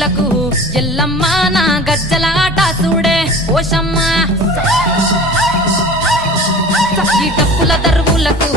దరువులకు ఎల్లమ్మ నా గజ్జల ఆట చూడే ఓషమ్మ ఈ డప్పుల దరువులకు